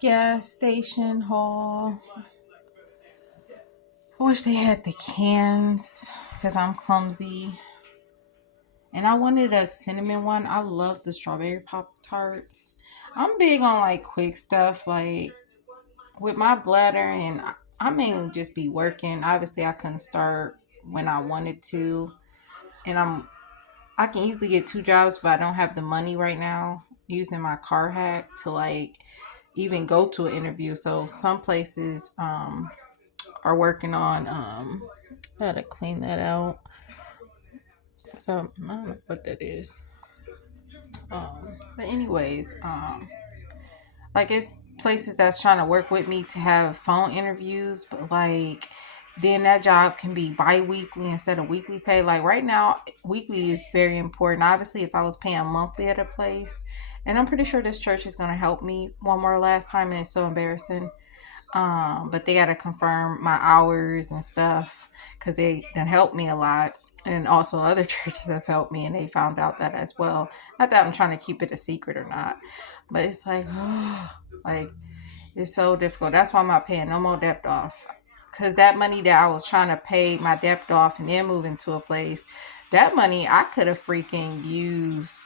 gas station haul. I wish they had the cans because I'm clumsy. And I wanted a cinnamon one. I love the strawberry Pop Tarts. I'm big on like quick stuff, like with my bladder, and I mainly just be working. Obviously, I couldn't start when I wanted to, and I can easily get two jobs, but I don't have the money right now using my car hack to like even go to an interview. So some places are working on how to clean that out. So I don't know what that is. But anyways, like it's places that's trying to work with me to have phone interviews, but like then that job can be bi-weekly instead of weekly pay. Like right now, weekly is very important. Obviously, if I was paying monthly at a place, and I'm pretty sure this church is going to help me one more last time, and it's so embarrassing. But they got to confirm my hours and stuff because they done helped me a lot. And also other churches have helped me and they found out that as well. Not that I'm trying to keep it a secret or not, but it's like, like it's so difficult. That's why I'm not paying no more debt off. Cause that money that I was trying to pay my debt off and then move into a place, that money I could have freaking used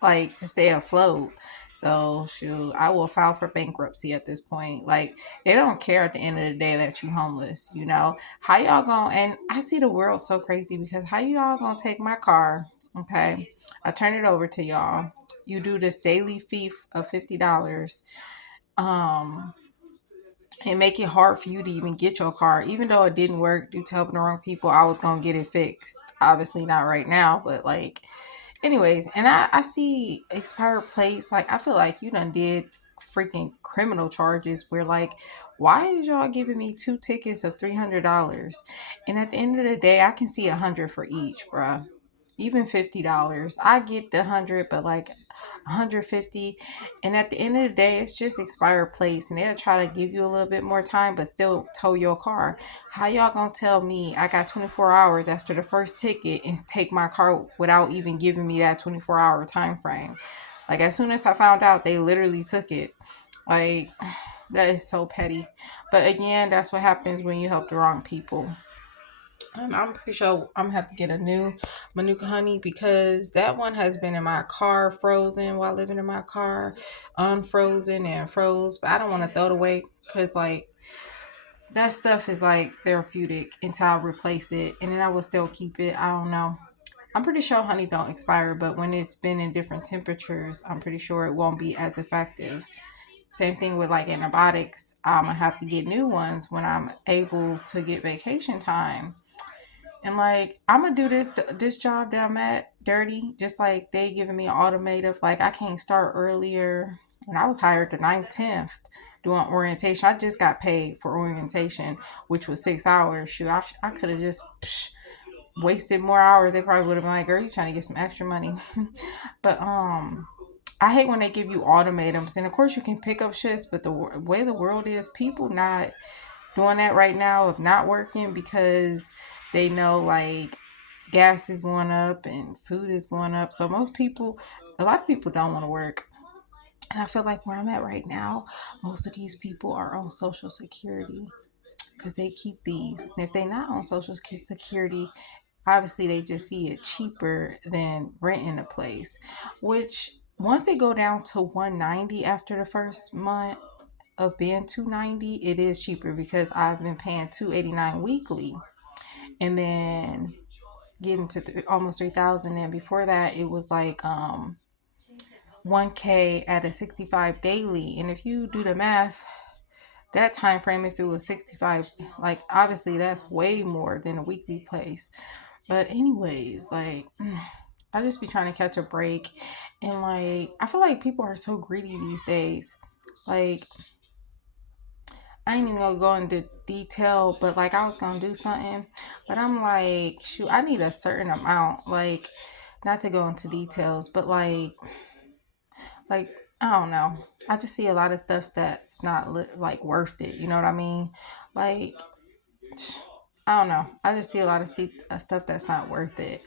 like to stay afloat. So shoot, I will file for bankruptcy at this point. Like they don't care at the end of the day that you homeless. You know how y'all going? And I see the world so crazy because how y'all gonna take my car? Okay, I turn it over to y'all. You do this daily fee of $50. Um, and make it hard for you to even get your car. Even though it didn't work due to helping the wrong people, I was gonna get it fixed. Obviously not right now, but like anyways, and I see expired plates. Like I feel like you done did freaking criminal charges where like why is y'all giving me two tickets of $300? And at the end of the day I can see 100 for each, bruh. Even $50. I get the 100, but like 150. And at the end of the day, it's just expired plates, and they'll try to give you a little bit more time, but still tow your car. How y'all gonna tell me I got 24 hours after the first ticket and take my car without even giving me that 24-hour time frame? Like as soon as I found out, they literally took it. Like that is so petty. But again, that's what happens when you help the wrong people. And I'm pretty sure I'm gonna have to get a new Manuka honey because that one has been in my car frozen while living in my car, unfrozen and froze. But I don't want to throw it away because like that stuff is like therapeutic until I replace it, and then I will still keep it. I don't know. I'm pretty sure honey don't expire, but when it's been in different temperatures, I'm pretty sure it won't be as effective. Same thing with like antibiotics. I'm gonna have to get new ones when I'm able to get vacation time. And like I'm gonna do this job that I'm at dirty, just like they giving me an automative. Like I can't start earlier, and I was hired the 9th, 10th doing orientation. I just got paid for orientation, which was 6 hours. Shoot, I could have just wasted more hours. They probably would have been like, "Girl, you trying to get some extra money?" But I hate when they give you ultimatums, and of course you can pick up shifts. But the way the world is, people not doing that right now of not working because they know like gas is going up and food is going up. So most people, a lot of people don't want to work. And I feel like where I'm at right now, most of these people are on Social Security because they keep these. And if they're not on Social Security, obviously they just see it cheaper than renting a place, which once they go down to 190 after the first month of being 290, it is cheaper because I've been paying 289 weekly and then getting to almost 3,000. And before that it was like 1K at a 65 daily. And if you do the math, that time frame, if it was 65, like obviously that's way more than a weekly place. But anyways, like I just be trying to catch a break. And like I feel like people are so greedy these days. Like I ain't even gonna go into detail, but like I was gonna do something, but I'm like, shoot, I need a certain amount. Like, not to go into details, but like I don't know. I just see a lot of stuff that's not like worth it. You know what I mean? Like, I don't know. I just see a lot of stuff that's not worth it,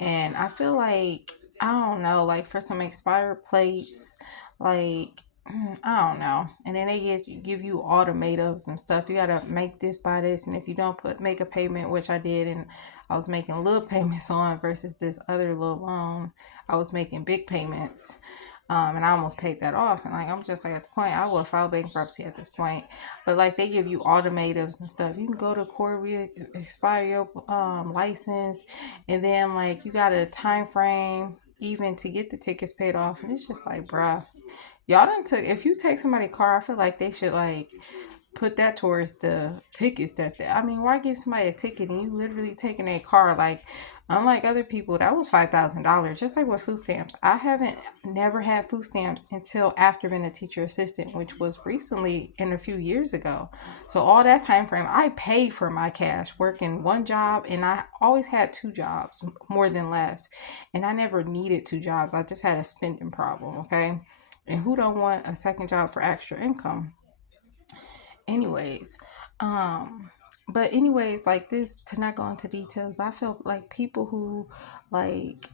and I feel like I don't know. Like for some expired plates, like I don't know. And then they give you ultimatums and stuff. You gotta make this by this, and if you don't make a payment, which I did, and I was making little payments on versus this other little loan, I was making big payments. And I almost paid that off. And like I'm just like at the point I will file bankruptcy at this point. But like they give you ultimatums and stuff. You can go to court, expire your license, and then like you got a time frame even to get the tickets paid off. And it's just like, bruh, y'all done took. If you take somebody's car, I feel like they should like put that towards the tickets I mean, why give somebody a ticket and you literally taking their car? Like, unlike other people, that was $5,000. Just like with food stamps, I haven't never had food stamps until after being a teacher assistant, which was recently and a few years ago. So all that time frame, I paid for my cash working one job, and I always had two jobs, more than less, and I never needed two jobs. I just had a spending problem. Okay. And who don't want a second job for extra income? Anyways, um, but anyways, like this, to not go into details, but I feel like people who like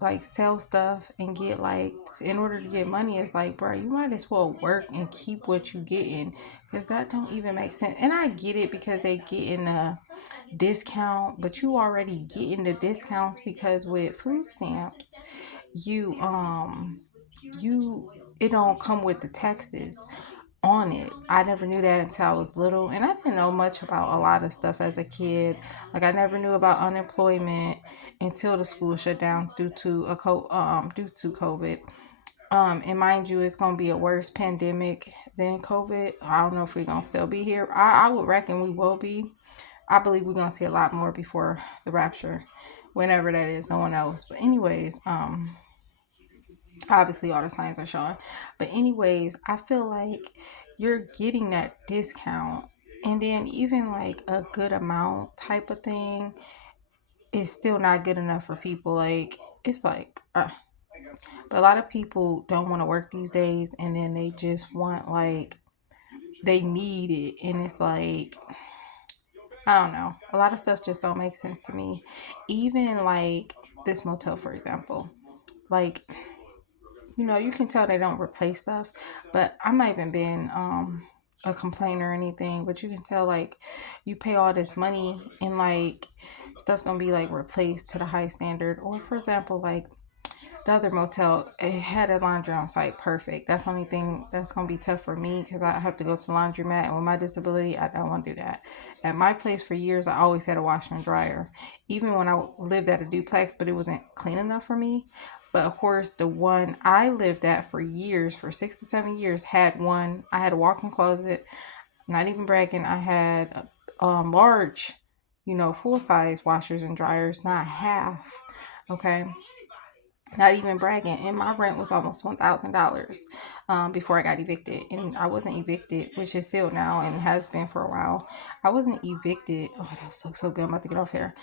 like sell stuff and get like in order to get money, it's like, bro, you might as well work and keep what you getting, because that don't even make sense. And I get it because they get in a discount, but you already getting the discounts because with food stamps, you you it don't come with the taxes on it. I never knew that until I was little, and I didn't know much about a lot of stuff as a kid. Like I never knew about unemployment until the school shut down due to COVID. And mind you, it's gonna be a worse pandemic than COVID. I don't know if we're gonna still be here. I would reckon we will be. I believe we're gonna see a lot more before the rapture, whenever that is. No one knows. But anyways, obviously all the signs are showing. But anyways, I feel like you're getting that discount, and then even like a good amount type of thing is still not good enough for people. Like it's like but a lot of people don't want to work these days, and then they just want like they need it, and it's like I don't know, a lot of stuff just don't make sense to me. Even like this motel, for example, like you can tell they don't replace stuff, but I'm not even being a complainer or anything, but you can tell like you pay all this money and like stuff gonna be like replaced to the high standard. Or for example, like the other motel, it had a laundry on site, perfect. That's the only thing that's gonna be tough for me because I have to go to the laundromat, and with my disability, I don't want to do that. At my place for years, I always had a washer and dryer, even when I lived at a duplex, but it wasn't clean enough for me. But of course, the one I lived at for years, for 6 to 7 years, had one. I had a walk-in closet. Not even bragging. I had large, full size washers and dryers, not half. Okay, not even bragging. And my rent was almost $1,000 before I got evicted. And I wasn't evicted, which is still now and has been for a while. I wasn't evicted. Oh, that was so good. I'm about to get off here.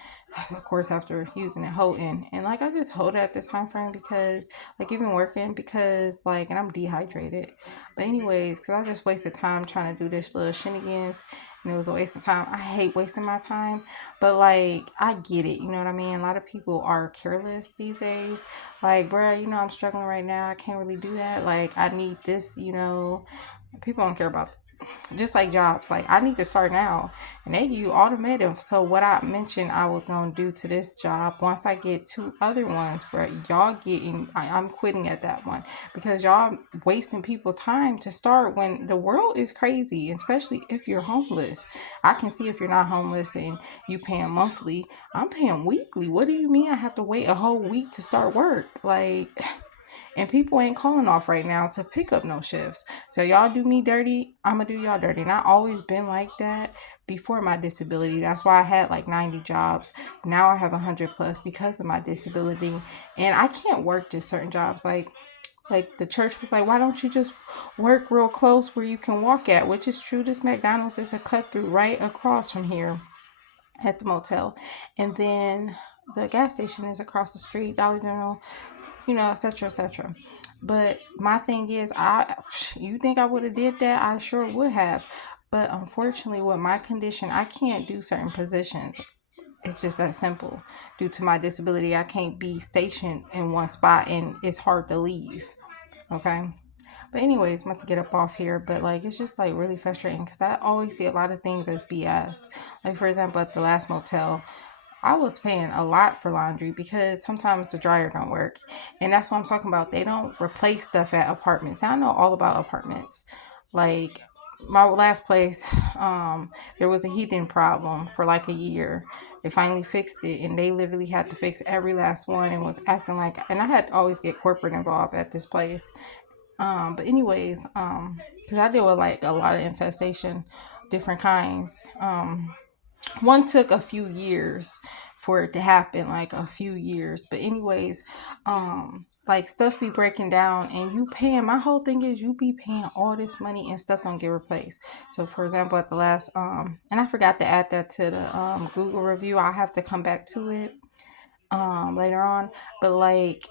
Of course, after using it, holding. And like, I just hold it at this time frame because, like, even working, because, like, and I'm dehydrated. But, anyways, because I just wasted time trying to do this little shenanigans. And it was a waste of time. I hate wasting my time. But, like, I get it. You know what I mean? A lot of people are careless these days, like, bruh, I'm struggling right now. I can't really do that. Like, I need this. People don't care about just like jobs. Like, I need to start now. And they give you automotive. So, what I mentioned I was going to do to this job, once I get two other ones, bruh, I'm quitting at that one because y'all wasting people time to start when the world is crazy, especially if you're homeless. I can see if you're not homeless and you paying monthly. I'm paying weekly. What do you mean I have to wait a whole week to start work? Like, and people ain't calling off right now to pick up no shifts. So y'all do me dirty, I'ma do y'all dirty. And I always been like that before my disability. That's why I had like 90 jobs. Now I have 100 plus because of my disability. And I can't work just certain jobs. Like the church was like, why don't you just work real close where you can walk at? Which is true. This McDonald's is a cut through right across from here at the motel. And then the gas station is across the street, Dollar General, etc., etc. But my thing is, you think I would have did that? I sure would have. But unfortunately, with my condition, I can't do certain positions. It's just that simple. Due to my disability, I can't be stationed in one spot, and it's hard to leave. Okay. But anyways, I'm about to get up off here. But like, it's just like really frustrating because I always see a lot of things as BS. Like for example, at the last motel, I was paying a lot for laundry because sometimes the dryer don't work. And that's what I'm talking about. They don't replace stuff at apartments. I know all about apartments. Like my last place, there was a heating problem for like a year. They finally fixed it and they literally had to fix every last one and was acting like, and I had to always get corporate involved at this place. But anyways, because I deal with like a lot of infestation, different kinds. One took a few years for it to happen, like a few years. But anyways, like stuff be breaking down and you paying, my whole thing is you be paying all this money and stuff don't get replaced. So for example, at the last and I forgot to add that to the Google review. I have to come back to it later on. But like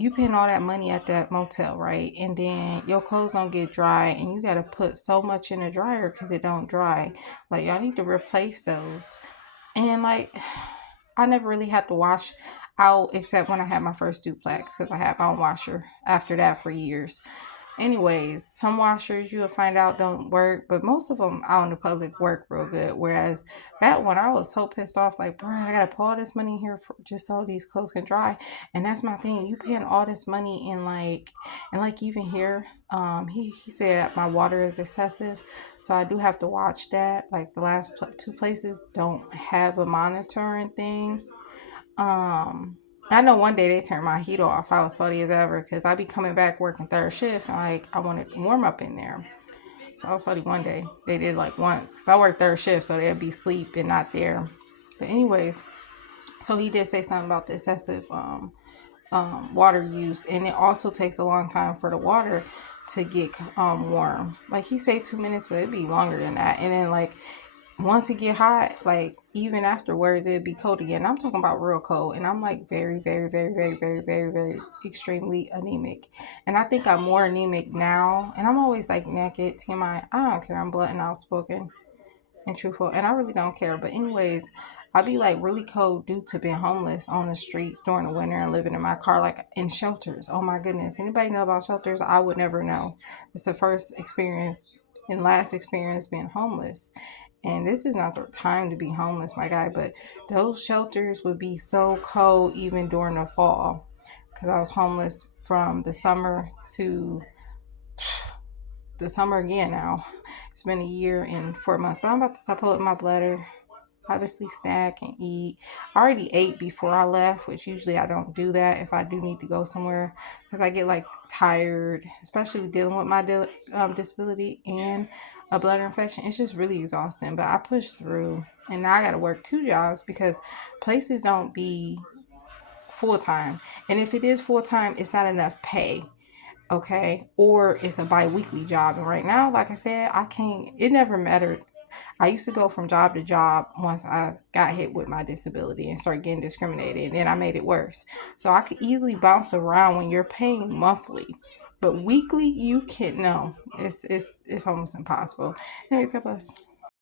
you paying all that money at that motel, right? And then your clothes don't get dry and you gotta put so much in the dryer because it don't dry. Like y'all need to replace those. And like I never really had to wash out except when I had my first duplex because I had my own washer after that for years. Anyways, some washers you'll find out don't work, but most of them out in the public work real good. Whereas that one, I was so pissed off, like, bro, I gotta put all this money here for just so these clothes can dry. And that's my thing. You paying all this money and like even here, he said my water is excessive, so I do have to watch that. Like the last two places don't have a monitoring thing. um, I know one day they turned my heat off. I was salty as ever because I be coming back working third shift and like I wanted warm up in there. So I was salty one day. They did like once because I work third shift, so they'd be sleep and not there. But anyways, so he did say something about the excessive water use, and it also takes a long time for the water to get warm. Like he say 2 minutes, but it'd be longer than that. And then like once it get hot, like even afterwards, it'd be cold again. I'm talking about real cold, and I'm like very, very, very, very, very, very, very extremely anemic. And I think I'm more anemic now. And I'm always like naked, TMI. I don't care. I'm blunt and outspoken and truthful, and I really don't care. But anyways, I be like really cold due to being homeless on the streets during the winter and living in my car, like in shelters. Oh my goodness, anybody know about shelters? I would never know. It's the first experience and last experience being homeless. And this is not the time to be homeless, my guy, but those shelters would be so cold even during the fall because I was homeless from the summer to the summer again now. It's been a year and 4 months, but I'm about to stop holding my bladder. Obviously, snack and eat. I already ate before I left, which usually I don't do that if I do need to go somewhere because I get like tired, especially with dealing with my disability and a bladder infection. It's just really exhausting, but I pushed through, and now I got to work two jobs because places don't be full time, and if it is full time, it's not enough pay. Okay, or it's a bi-weekly job, and right now, like I said, I can't. It never mattered. I used to go from job to job once I got hit with my disability and start getting discriminated, and then I made it worse. So I could easily bounce around when you're paying monthly, but weekly you can't. No, it's almost impossible. Anyways, God bless.